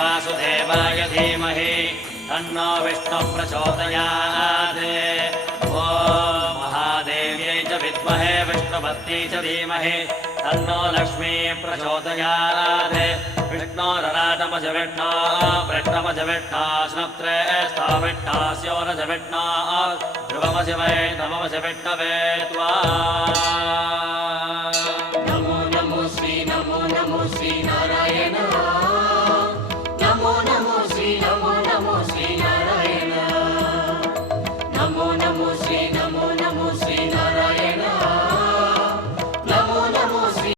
वासुदेवाय धीमहि तन्नो विष्णुः प्रचोदयात् ॐ महादेव्यै च विद्महे विष्णुपत्न्यै च धीमहि तन्नो लक्ष्मी प्रचोदयात् विष्णोरराटमज विष्णो वृष्णमज विष्णो स्नप्त्रे स्थाविष्णास्योरज विष्णो ध्रुवमज वै नममज विष्णवे त्वा